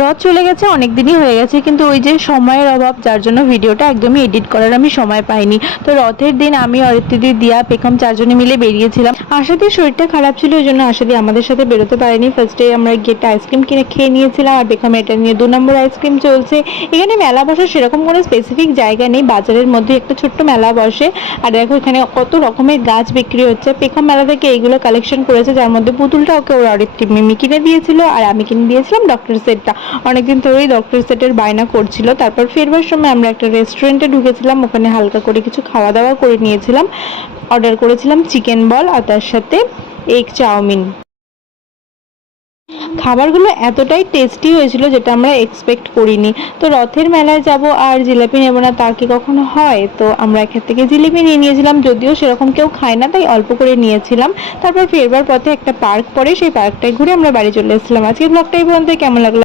রথ চলে গেছে, অনেক দিনই হয়ে গেছে, কিন্তু ওই যে সময়ের অভাব, যার জন্য ভিডিওটা একদমই এডিট করার আমি সময় পাইনি। তো রথের দিন আমি, অরিত্রিদি, দিয়া, পেখম চারজনে মিলে বেরিয়েছিলাম। আশাদির শরীরটা খারাপ ছিল, ওই জন্য আশাদি আমাদের সাথে বেরোতে পারেনি। ফার্স্টে আমরা গেটে আইসক্রিম কিনে খেয়ে নিয়েছিলাম, আর পেখম এটা নিয়ে 2 নম্বর আইসক্রিম চলছে। এখানে মেলা বসার সেরকম কোনো স্পেসিফিক জায়গা নেই, বাজারের মধ্যে একটা ছোট্ট মেলা বসে। আর দেখো এখানে কত রকমের গাছ বিক্রি হচ্ছে। পেখম মেলা থেকে এইগুলো কালেকশন করেছে, যার মধ্যে পুতুলটা ওকে ওর অরিত্রি মিমি কিনে দিয়েছিল, আর আমি কিনে দিয়েছিলাম ডক্টর সেটটা। অনেকদিন ধরেই ডক্টর সেটের বায়না করছিল। তারপর ফেরবার সময় আমরা একটা রেস্টুরেন্টে ঢুকেছিলাম, ওখানে হালকা করে কিছু খাওয়া দাওয়া করে নিয়েছিলাম। অর্ডার করেছিলাম চিকেন বল আর তার সাথে এগ চাউমিন। খাবারগুলো এতটাই টেস্টি হয়েছিল যেটা আমরা এক্সপেক্ট করিনি। তো রথের মেলায় যাব আর জিলাপি নেব না তা কি কখনো হয়? তো আমরা এখান থেকে জিলিপি নিয়ে নিয়েছিলাম, যদিও সেরকম কেউ খায় না তাই অল্প করে নিয়েছিলাম। তারপর ফেরবার পথে একটা পার্ক পড়ে, সেই পার্কটায় ঘুরে আমরা বাড়ি চলে এসেছিলাম। আজকের ব্লগটা এই পর্যন্ত। কেমন লাগলো?